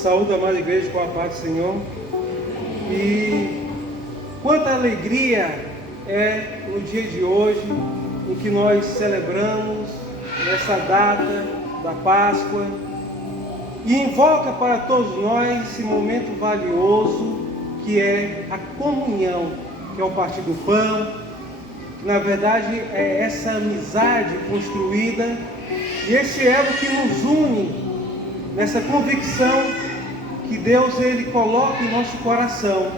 Saúdo a amada igreja com a paz do Senhor. E quanta alegria é no dia de hoje, em que nós celebramos essa data da Páscoa e invoca para todos nós esse momento valioso que é a comunhão, que é o partir do pão, que na verdade é essa amizade construída e esse elo que nos une nessa convicção que Deus ele coloca em nosso coração,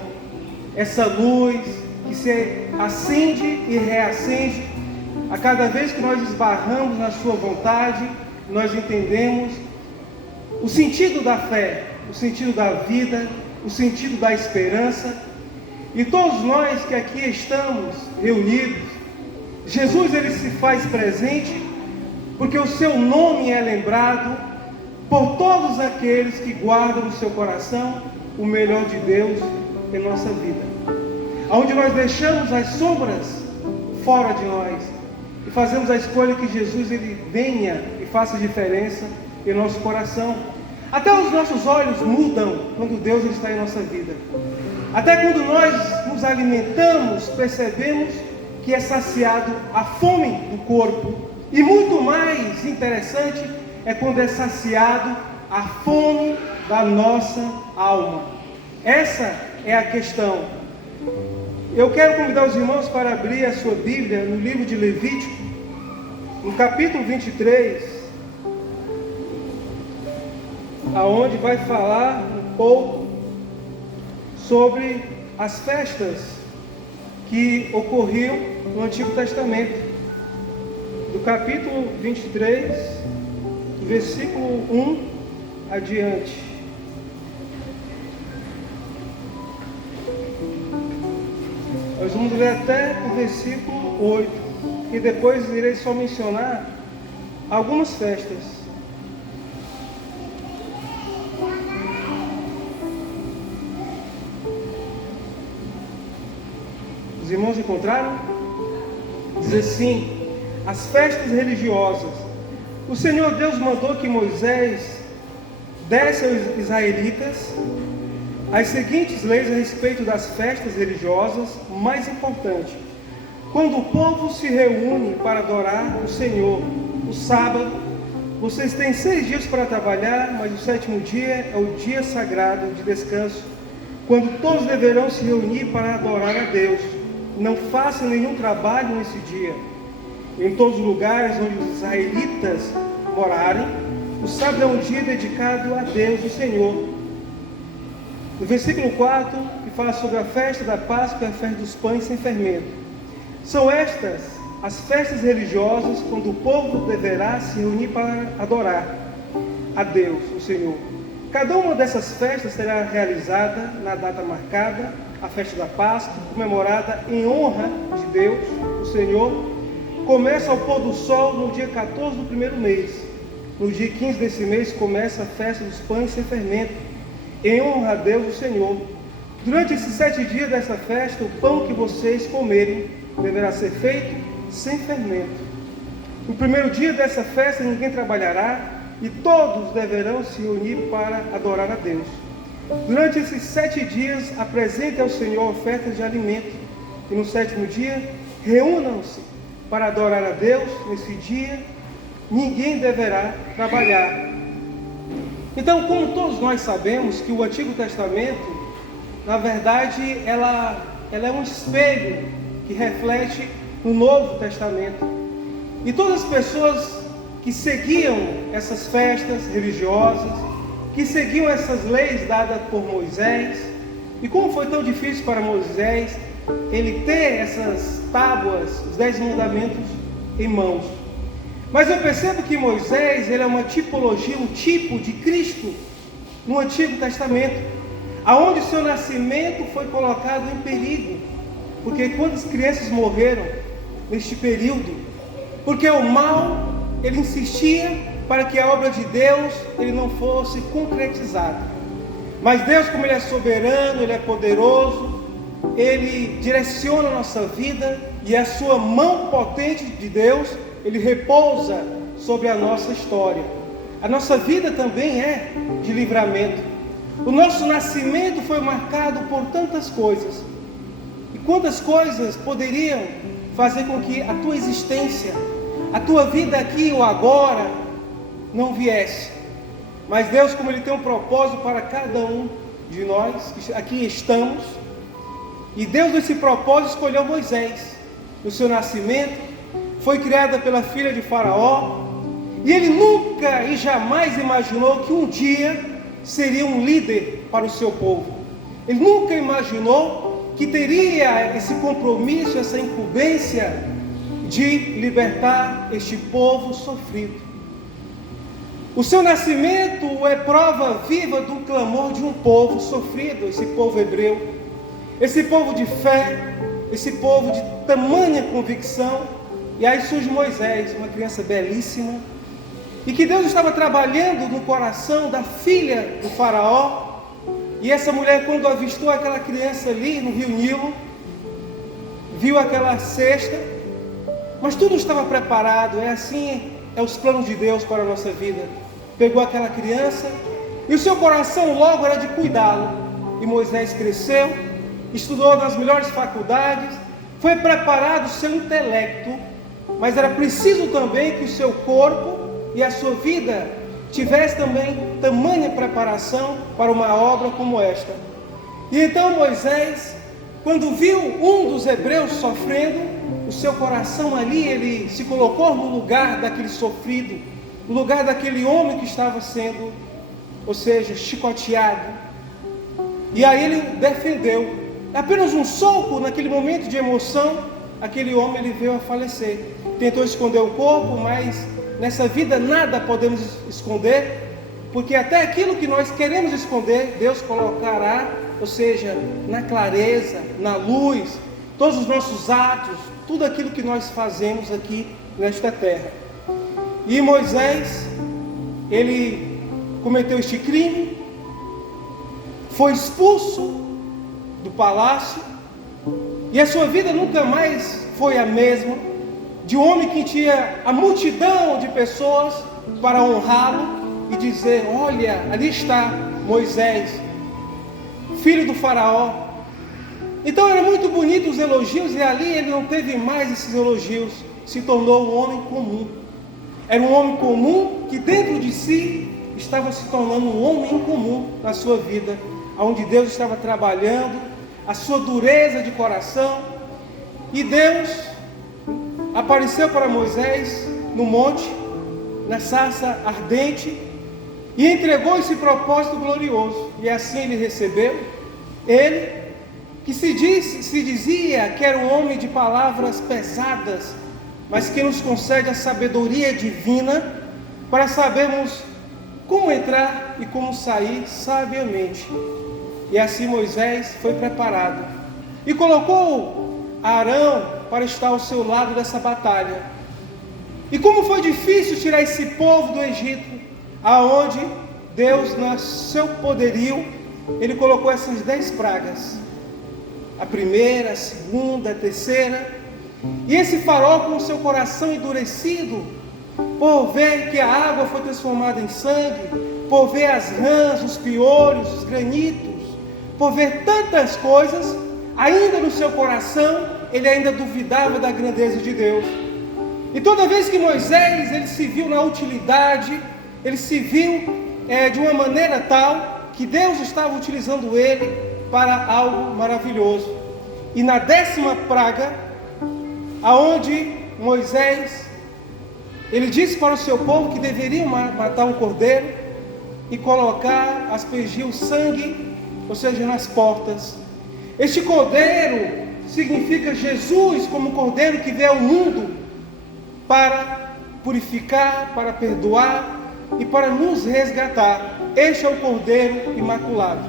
essa luz que se acende e reacende a cada vez que nós esbarramos na sua vontade. Nós entendemos o sentido da fé, o sentido da vida, o sentido da esperança. E todos nós que aqui estamos reunidos, Jesus ele se faz presente porque o seu nome é lembrado por todos aqueles que guardam no seu coração o melhor de Deus em nossa vida. Onde nós deixamos as sombras fora de nós e fazemos a escolha que Jesus ele venha e faça diferença em nosso coração. Até os nossos olhos mudam quando Deus está em nossa vida. Até quando nós nos alimentamos, percebemos que é saciado a fome do corpo. E muito mais interessante é quando é saciado a fome da nossa alma. Essa é a questão. Eu quero convidar os irmãos para abrir a sua Bíblia no livro de Levítico, no capítulo 23, aonde vai falar um pouco sobre as festas que ocorriam no Antigo Testamento. Do capítulo 23, do versículo 1 adiante. Nós vamos ler até o versículo 8, e depois irei só mencionar algumas festas. Os irmãos encontraram? Diz assim: as festas religiosas. O Senhor Deus mandou que Moisés desse aos israelitas as seguintes leis a respeito das festas religiosas mais importantes. Quando o povo se reúne para adorar o Senhor, o sábado, vocês têm 6 dias para trabalhar, mas o 7º dia é o dia sagrado de descanso, quando todos deverão se reunir para adorar a Deus. Não façam nenhum trabalho nesse dia. Em todos os lugares onde os israelitas morarem, o sábado é um dia dedicado a Deus, o Senhor. No versículo 4, que fala sobre a festa da Páscoa e a festa dos pães sem fermento. São estas as festas religiosas quando o povo deverá se reunir para adorar a Deus, o Senhor. Cada uma dessas festas será realizada na data marcada. A festa da Páscoa, comemorada em honra de Deus, o Senhor, começa ao pôr do sol no dia 14 do primeiro mês. No dia 15 desse mês começa a festa dos pães sem fermento, em honra a Deus, o Senhor. Durante esses 7 dias dessa festa, o pão que vocês comerem deverá ser feito sem fermento. No primeiro dia dessa festa ninguém trabalhará e todos deverão se reunir para adorar a Deus. Durante esses 7 dias apresente ao Senhor ofertas de alimento. E no 7º dia reúnam-se para adorar a Deus. Nesse dia ninguém deverá trabalhar. Então, como todos nós sabemos que o Antigo Testamento, na verdade, ela é um espelho que reflete o Novo Testamento. E todas as pessoas que seguiam essas festas religiosas, que seguiam essas leis dadas por Moisés, e como foi tão difícil para Moisés ele ter essas tábuas, os 10 mandamentos em mãos. Mas eu percebo que Moisés ele é uma tipologia, um tipo de Cristo no Antigo Testamento, aonde o seu nascimento foi colocado em perigo, porque quantas crianças morreram neste período, porque o mal ele insistia para que a obra de Deus ele não fosse concretizada. Mas Deus, como Ele é soberano, Ele é poderoso, Ele direciona a nossa vida, e a sua mão potente de Deus, Ele repousa sobre a nossa história. A nossa vida também é de livramento. O nosso nascimento foi marcado por tantas coisas. E quantas coisas poderiam fazer com que a tua existência, a tua vida aqui ou agora, não viesse. Mas Deus, como Ele tem um propósito para cada um de nós, que aqui estamos, e Deus nesse propósito escolheu Moisés. No seu nascimento, foi criada pela filha de Faraó, e ele nunca e jamais imaginou que um dia seria um líder para o seu povo. Ele nunca imaginou que teria esse compromisso, essa incumbência de libertar este povo sofrido. O seu nascimento é prova viva do clamor de um povo sofrido, esse povo hebreu, esse povo de fé, esse povo de tamanha convicção. E aí surge Moisés, uma criança belíssima, e que Deus estava trabalhando no coração da filha do Faraó. E essa mulher, quando avistou aquela criança ali no rio Nilo, viu aquela cesta, mas tudo estava preparado. É assim, é os planos de Deus para a nossa vida. Pegou aquela criança, e o seu coração logo era de cuidá-lo. E Moisés cresceu, estudou nas melhores faculdades, foi preparado o seu intelecto, mas era preciso também que o seu corpo e a sua vida tivesse também tamanha preparação para uma obra como esta. E então Moisés, quando viu um dos hebreus sofrendo, o seu coração ali, ele se colocou no lugar daquele sofrido, no lugar daquele homem que estava sendo, ou seja, chicoteado. E aí ele defendeu. Apenas um soco, naquele momento de emoção, aquele homem ele veio a falecer. Tentou esconder o corpo, mas nessa vida nada podemos esconder, porque até aquilo que nós queremos esconder, Deus colocará, ou seja, na clareza, na luz, todos os nossos atos, tudo aquilo que nós fazemos aqui nesta terra. E Moisés, ele cometeu este crime, foi expulso do palácio, e a sua vida nunca mais foi a mesma. De um homem que tinha a multidão de pessoas para honrá-lo e dizer: olha, ali está Moisés, filho do faraó. Então era muito bonito os elogios, e ali ele não teve mais esses elogios, se tornou um homem comum. Era um homem comum que dentro de si estava se tornando um homem incomum na sua vida, onde Deus estava trabalhando a sua dureza de coração. E Deus apareceu para Moisés no monte, na sarça ardente, e entregou esse propósito glorioso. E assim ele recebeu, ele que se dizia que era um homem de palavras pesadas, mas que nos concede a sabedoria divina para sabermos como entrar e como sair sabiamente. E assim Moisés foi preparado e colocou Arão para estar ao seu lado dessa batalha. E como foi difícil tirar esse povo do Egito, aonde Deus, no seu poderio, Ele colocou essas 10 pragas. A primeira, a segunda, a terceira. E esse faraó, com o seu coração endurecido, por ver que a água foi transformada em sangue, por ver as rãs, os piolhos, os granitos, por ver tantas coisas, ainda no seu coração, ele ainda duvidava da grandeza de Deus. E toda vez que Moisés, ele se viu na utilidade, ele se viu de uma maneira tal, que Deus estava utilizando ele para algo maravilhoso. E na 10ª praga, aonde Moisés, ele disse para o seu povo que deveriam matar um cordeiro e colocar, aspergir o sangue, ou seja, nas portas. Este cordeiro significa Jesus como cordeiro que veio ao mundo para purificar, para perdoar e para nos resgatar. Este é o cordeiro imaculado.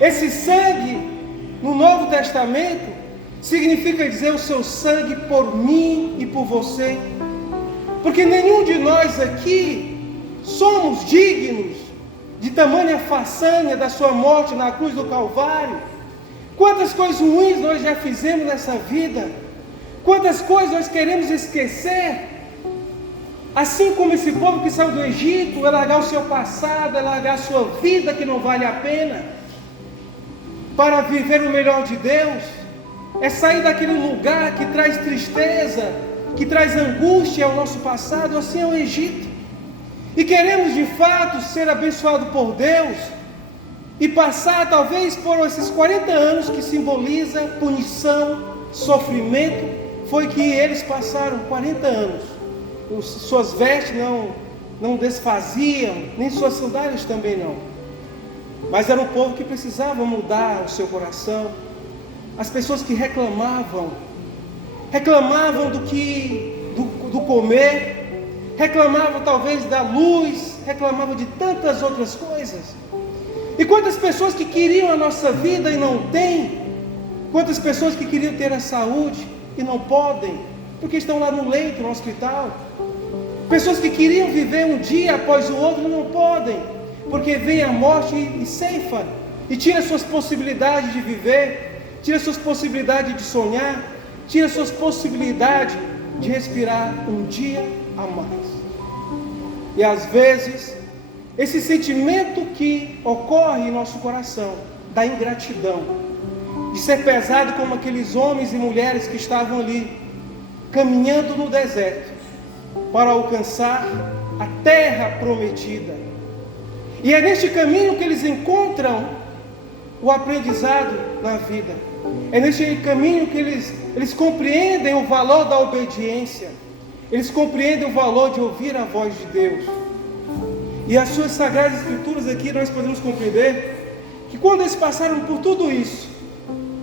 Esse sangue, no Novo Testamento, significa dizer o seu sangue por mim e por você, porque nenhum de nós aqui somos dignos de tamanha façanha da sua morte na cruz do Calvário. Quantas coisas ruins nós já fizemos nessa vida, quantas coisas nós queremos esquecer, Assim como esse povo que saiu do Egito, é largar o seu passado, é largar a sua vida que não vale a pena, para viver o melhor de Deus, é sair daquele lugar que traz tristeza, que traz angústia ao nosso passado. Assim é o Egito. E queremos de fato ser abençoados por Deus, e passar talvez por esses 40 anos que simboliza punição, sofrimento. Foi que eles passaram 40 anos. Suas vestes não desfaziam, nem suas sandálias também não. Mas era um povo que precisava mudar o seu coração. As pessoas que reclamavam do comer, reclamavam talvez da luz, reclamavam de tantas outras coisas. E quantas pessoas que queriam a nossa vida e não têm? Quantas pessoas que queriam ter a saúde e não podem, porque estão lá no leito, no hospital? Pessoas que queriam viver um dia após o outro e não podem, porque vem a morte e ceifa, e tira suas possibilidades de viver, tira suas possibilidades de sonhar, tira suas possibilidades de respirar um dia a mais. E às vezes, esse sentimento que ocorre em nosso coração, da ingratidão, de ser pesado como aqueles homens e mulheres que estavam ali, caminhando no deserto, para alcançar a terra prometida. E é neste caminho que eles encontram o aprendizado na vida. É neste caminho que eles compreendem o valor da obediência. Eles compreendem o valor de ouvir a voz de Deus. E as suas sagradas escrituras aqui nós podemos compreender que quando eles passaram por tudo isso,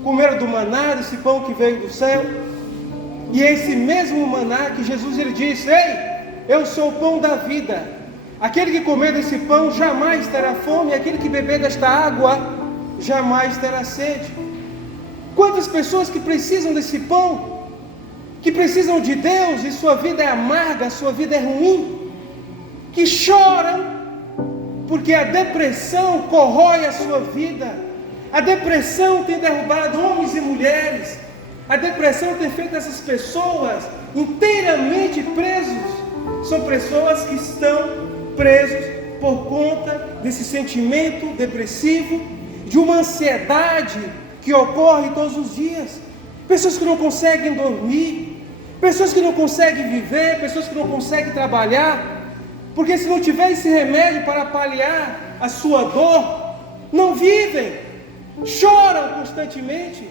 comeram do maná, desse pão que veio do céu, e é esse mesmo maná que Jesus ele disse: ei, eu sou o pão da vida, aquele que comer desse pão jamais terá fome, e aquele que beber desta água jamais terá sede. Quantas pessoas que precisam desse pão, que precisam de Deus, e sua vida é amarga, sua vida é ruim, que choram porque a depressão corrói a sua vida. A depressão tem derrubado homens e mulheres. A depressão tem feito essas pessoas inteiramente presos. São pessoas que estão presos por conta desse sentimento depressivo, de uma ansiedade que ocorre todos os dias. Pessoas que não conseguem dormir, pessoas que não conseguem viver, pessoas que não conseguem trabalhar, porque se não tiver esse remédio para paliar a sua dor, não vivem, choram constantemente,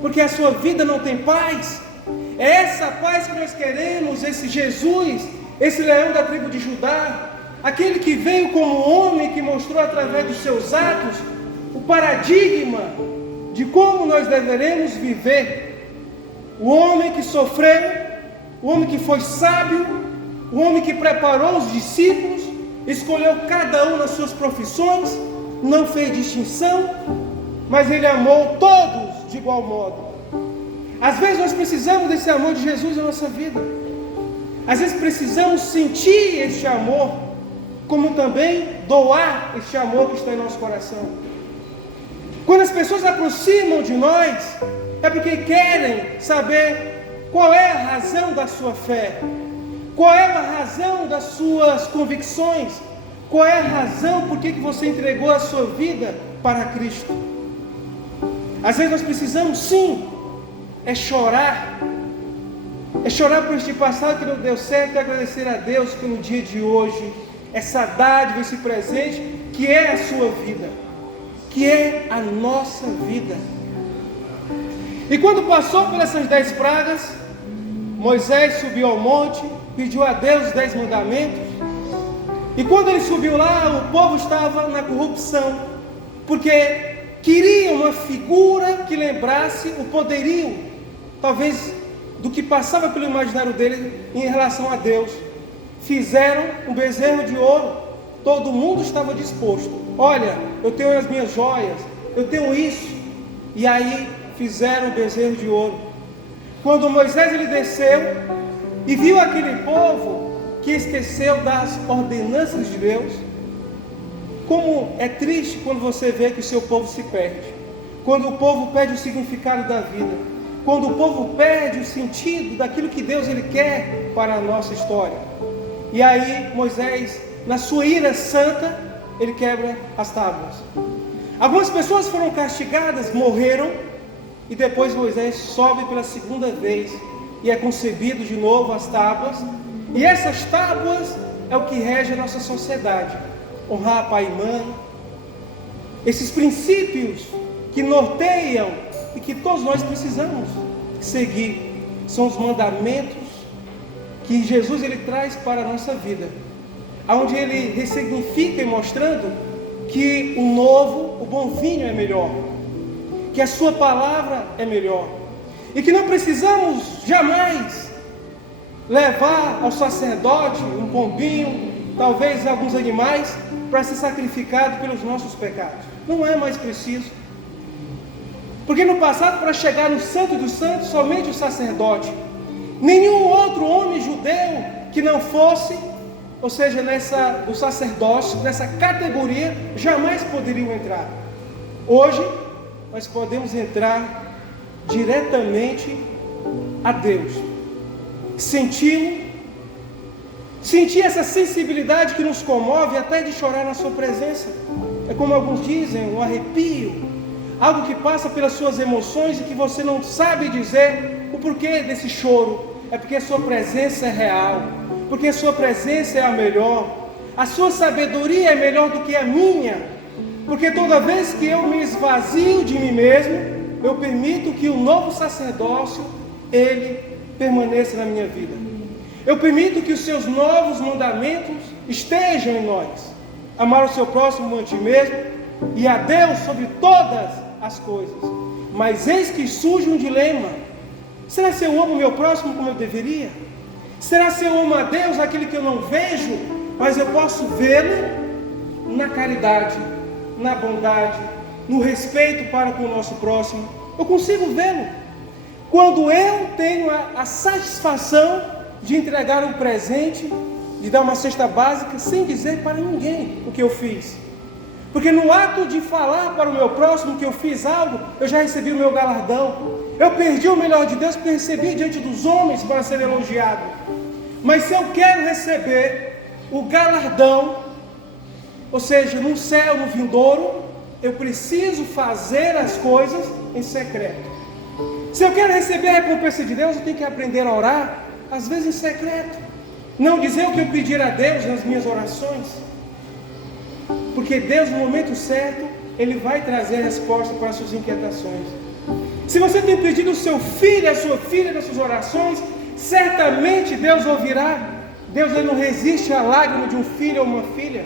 porque a sua vida não tem paz. É essa paz que nós queremos, esse Jesus, esse leão da tribo de Judá, aquele que veio como homem, que mostrou através dos seus atos o paradigma de como nós deveremos viver. O homem que sofreu, o homem que foi sábio, o homem que preparou os discípulos, escolheu cada um nas suas profissões, não fez distinção, mas ele amou todos de igual modo. Às vezes nós precisamos desse amor de Jesus na nossa vida. Às vezes precisamos sentir este amor, como também doar este amor que está em nosso coração. Quando as pessoas se aproximam de nós, é porque querem saber qual é a razão da sua fé, qual é a razão das suas convicções, qual é a razão por que você entregou a sua vida para Cristo. Às vezes nós precisamos sim, é chorar por este passado que não deu certo, e agradecer a Deus pelo dia de hoje, essa dádiva, esse presente que é a sua vida, que é a nossa vida. E quando passou por essas 10 pragas, Moisés subiu ao monte, pediu a Deus os 10 mandamentos, e quando ele subiu lá, o povo estava na corrupção, porque queria uma figura que lembrasse o poderio, talvez, do que passava pelo imaginário dele em relação a Deus. Fizeram um bezerro de ouro, todo mundo estava disposto. Olha, eu tenho as minhas joias, eu tenho isso. E aí fizeram um bezerro de ouro. Quando Moisés ele desceu e viu aquele povo que esqueceu das ordenanças de Deus, como é triste quando você vê que o seu povo se perde, quando o povo perde o significado da vida, quando o povo perde o sentido daquilo que Deus ele quer para a nossa história. E aí Moisés, na sua ira santa, ele quebra as tábuas. Algumas pessoas foram castigadas, morreram, e depois Moisés sobe pela segunda vez e é concebido de novo as tábuas. E essas tábuas é o que rege a nossa sociedade: honrar pai e mãe. Esses princípios que norteiam e que todos nós precisamos seguir são os mandamentos que Jesus ele traz para a nossa vida, onde ele ressignifica e mostrando que o novo, o bom vinho é melhor, que a sua palavra é melhor, e que não precisamos jamais levar ao sacerdote um pombinho, talvez alguns animais, para ser sacrificado pelos nossos pecados. Não é mais preciso, porque no passado, para chegar no Santo dos Santos, somente o sacerdote, nenhum outro homem judeu que não fosse, ou seja, do sacerdócio, nessa categoria, jamais poderiam entrar. Hoje nós podemos entrar diretamente a Deus, sentir essa sensibilidade que nos comove até de chorar na sua presença. É como alguns dizem, um arrepio, algo que passa pelas suas emoções e que você não sabe dizer o porquê desse choro. É porque a sua presença é real, porque a sua presença é a melhor, a sua sabedoria é melhor do que a minha, porque toda vez que eu me esvazio de mim mesmo, eu permito que o novo sacerdócio, ele permaneça na minha vida. Eu permito que os seus novos mandamentos estejam em nós: amar o seu próximo como a ti mesmo, e a Deus sobre todas as coisas. Mas eis que surge um dilema: será se eu amo o meu próximo como eu deveria? Será se eu amo a Deus aquele que eu não vejo, mas eu posso vê-lo na caridade, na bondade, no respeito para com o nosso próximo? Eu consigo vê-lo quando eu tenho a satisfação de entregar um presente, de dar uma cesta básica, sem dizer para ninguém o que eu fiz. Porque no ato de falar para o meu próximo que eu fiz algo, eu já recebi o meu galardão. Eu perdi o melhor de Deus porque recebi diante dos homens para ser elogiado. Mas se eu quero receber o galardão, ou seja, no céu, no vindouro, eu preciso fazer as coisas em secreto. Se eu quero receber a recompensa de Deus, eu tenho que aprender a orar, às vezes em secreto. Não dizer o que eu pedir a Deus nas minhas orações, porque Deus, no momento certo, Ele vai trazer a resposta para as suas inquietações. Se você tem pedido o seu filho, a sua filha nas suas orações, certamente Deus ouvirá. Deus ele não resiste à lágrima de um filho ou uma filha.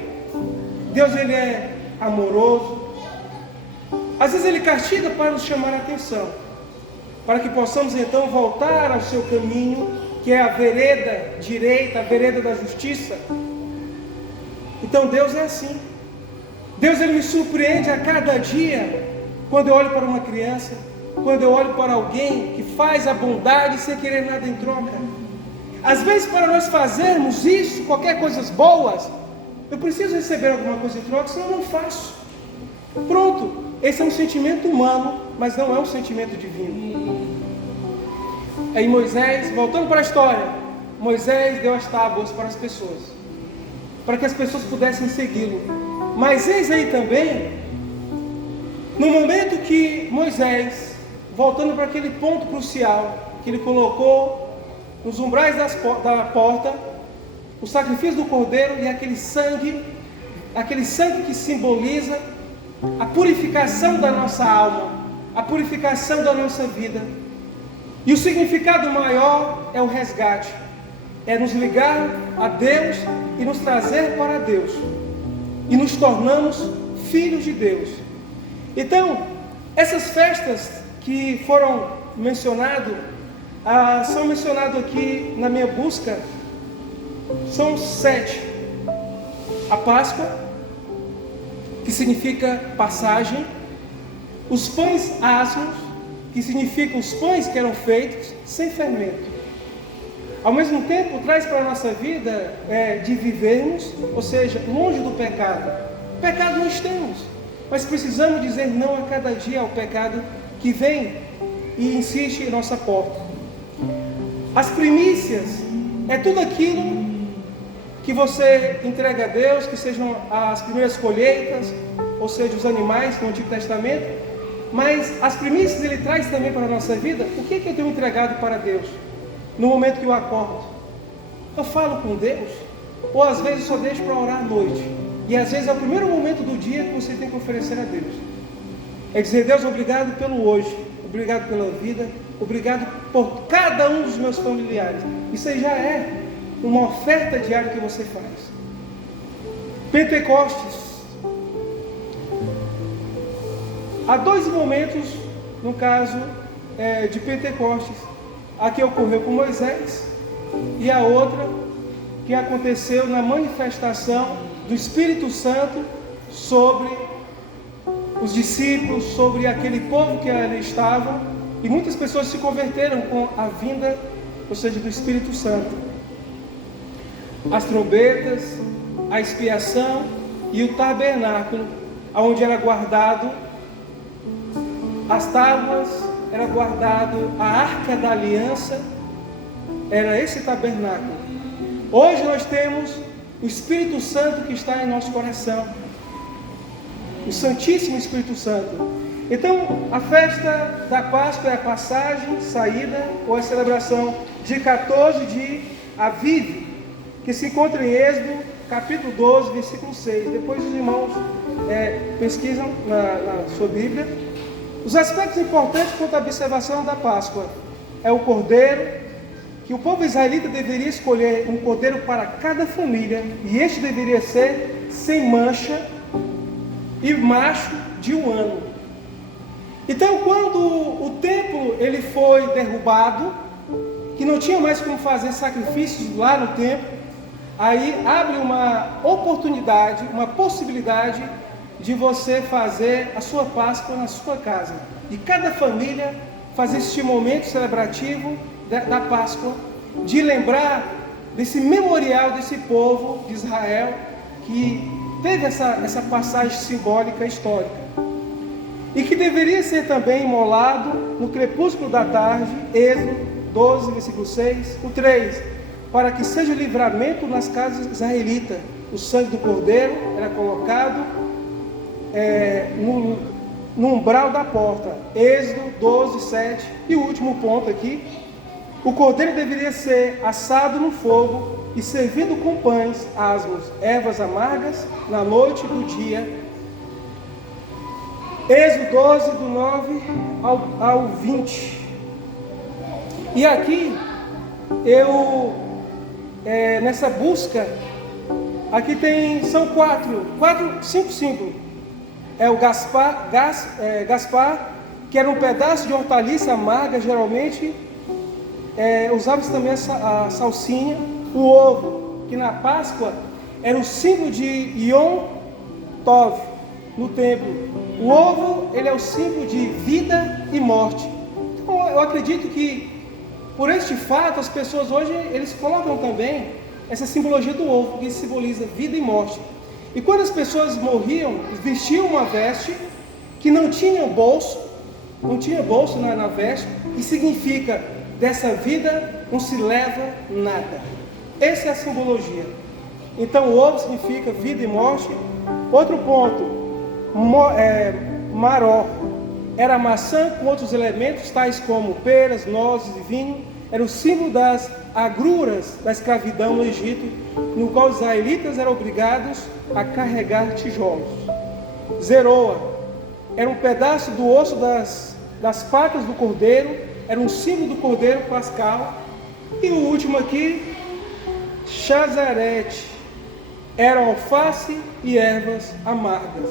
Deus ele é amoroso. Às vezes Ele castiga para nos chamar a atenção, para que possamos então voltar ao seu caminho, que é a vereda direita, a vereda da justiça. Então Deus é assim. Deus ele me surpreende a cada dia, quando eu olho para uma criança, quando eu olho para alguém que faz a bondade sem querer nada em troca. Às vezes, para nós fazermos isso, qualquer coisa boas, eu preciso receber alguma coisa em troca, senão eu não faço. Pronto, esse é um sentimento humano, mas não é um sentimento divino. Aí Moisés, voltando para a história, Moisés deu as tábuas para as pessoas, para que as pessoas pudessem segui-lo. Mas eis aí também, no momento que Moisés, voltando para aquele ponto crucial, que ele colocou nos umbrais da porta, o sacrifício do cordeiro e aquele sangue que simboliza a purificação da nossa alma, a purificação da nossa vida. E o significado maior é o resgate, é nos ligar a Deus e nos trazer para Deus, e nos tornamos filhos de Deus. Então, essas festas que foram mencionadas, são mencionadas aqui na minha busca, são 7. A Páscoa, que significa passagem, os pães asmos, que significam os pães que eram feitos sem fermento. Ao mesmo tempo, traz para a nossa vida de vivermos, ou seja, longe do pecado. Pecado nós temos, mas precisamos dizer não a cada dia ao pecado que vem e insiste em nossa porta. As primícias é tudo aquilo que você entrega a Deus, que sejam as primeiras colheitas, ou seja, os animais no Antigo Testamento, mas as primícias Ele traz também para a nossa vida. O que eu tenho entregado para Deus no momento que eu acordo? Eu falo com Deus? Ou às vezes eu só deixo para orar à noite? E às vezes é o primeiro momento do dia que você tem que oferecer a Deus. É dizer: Deus, obrigado pelo hoje, obrigado pela vida, obrigado por cada um dos meus familiares. Isso aí já é uma oferta diária que você faz. Pentecostes. Há dois momentos, no caso de Pentecostes. A que ocorreu com Moisés e a outra que aconteceu na manifestação do Espírito Santo sobre os discípulos, sobre aquele povo que ali estava, e muitas pessoas se converteram com a vinda, ou seja, do Espírito Santo. As trombetas, a expiação e o tabernáculo, onde era guardado as tábuas, era guardado a arca da aliança, era esse tabernáculo. Hoje nós temos o Espírito Santo que está em nosso coração, o Santíssimo Espírito Santo. Então, a festa da Páscoa é a passagem, saída ou a celebração de 14 de Aviv, que se encontra em Êxodo, capítulo 12, versículo 6. Depois os irmãos pesquisam na sua Bíblia. Os aspectos importantes quanto à observação da Páscoa é o cordeiro, que o povo israelita deveria escolher um cordeiro para cada família, e este deveria ser sem mancha e macho de 1 ano. Então, quando o templo ele foi derrubado, que não tinha mais como fazer sacrifícios lá no templo, aí abre uma oportunidade, uma possibilidade de você fazer a sua Páscoa na sua casa, de cada família fazer este momento celebrativo da Páscoa, de lembrar desse memorial desse povo de Israel que teve essa passagem simbólica histórica, e que deveria ser também imolado no crepúsculo da tarde. Êxodo 12, versículo 6. O 3, para que seja livramento nas casas israelitas. O sangue do cordeiro era colocado no umbral da porta. Êxodo 12, 7. E o último ponto aqui: o cordeiro deveria ser assado no fogo e servido com pães asmos, ervas amargas, na noite do dia. Êxodo 12, do 9 ao 20. E aqui, nessa busca, aqui são cinco símbolos. É o gaspar, que era um pedaço de hortaliça amarga, geralmente usava-se também a salsinha. O ovo, que na Páscoa era o símbolo de Yom Tov no templo. O ovo, ele é o símbolo de vida e morte. Então, eu acredito que por este fato as pessoas hoje eles colocam também essa simbologia do ovo, que simboliza vida e morte. E quando as pessoas morriam, vestiam uma veste que não tinha bolso na veste, e significa: dessa vida não se leva nada. Essa é a simbologia. Então o ovo significa vida e morte. Outro ponto, maró, era maçã com outros elementos, tais como peras, nozes e vinho. Era o símbolo das agruras da escravidão no Egito, no qual os israelitas eram obrigados a carregar tijolos. Zeroa era um pedaço do osso das patas do cordeiro, era um símbolo do cordeiro pascal. E o último aqui, chazarete, era alface e ervas amargas.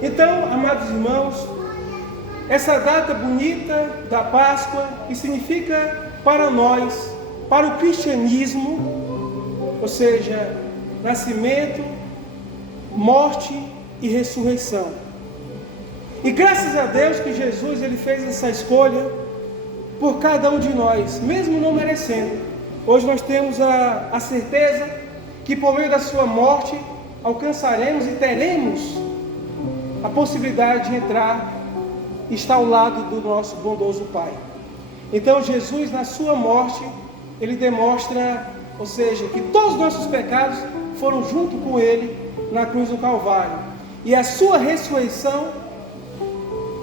Então, amados irmãos, essa data bonita da Páscoa, que significa para nós, para o cristianismo, ou seja, nascimento, morte e ressurreição. E graças a Deus que Jesus ele fez essa escolha por cada um de nós, mesmo não merecendo. Hoje nós temos a certeza que por meio da sua morte alcançaremos e teremos a possibilidade de entrar e estar ao lado do nosso bondoso Pai. Então Jesus, na sua morte, ele demonstra, ou seja, que todos os nossos pecados foram junto com Ele na cruz do Calvário. E a sua ressurreição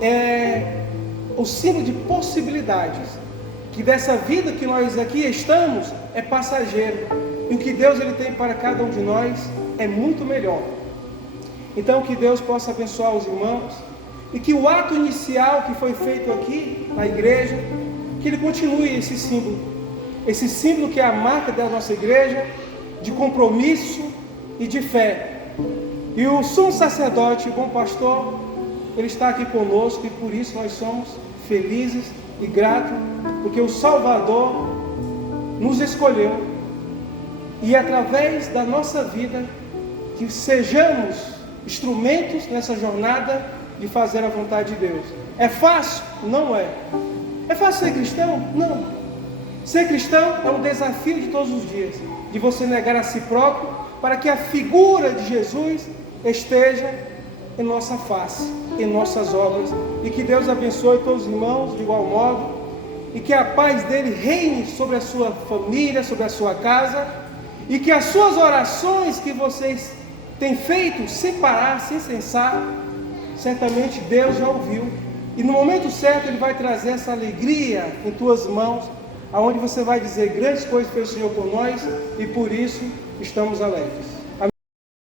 é o símbolo de possibilidades, que dessa vida que nós aqui estamos é passageiro, e o que Deus ele tem para cada um de nós é muito melhor. Então que Deus possa abençoar os irmãos, e que o ato inicial que foi feito aqui na igreja, que ele continue esse símbolo que é a marca da nossa igreja, de compromisso e de fé. E o sumo sacerdote, o bom pastor, ele está aqui conosco, e por isso nós somos felizes e gratos, porque o Salvador nos escolheu, e através da nossa vida, que sejamos instrumentos nessa jornada de fazer a vontade de Deus. É fácil? Não é. É fácil ser cristão? Não. Ser cristão é um desafio de todos os dias, de você negar a si próprio, para que a figura de Jesus esteja em nossa face, em nossas obras, e que Deus abençoe todos os irmãos de igual modo, e que a paz dele reine sobre a sua família, sobre a sua casa, e que as suas orações que vocês têm feito sem parar, sem cessar, certamente Deus já ouviu, e no momento certo Ele vai trazer essa alegria em tuas mãos, aonde você vai dizer: grandes coisas fez o Senhor por nós, e por isso estamos alegres.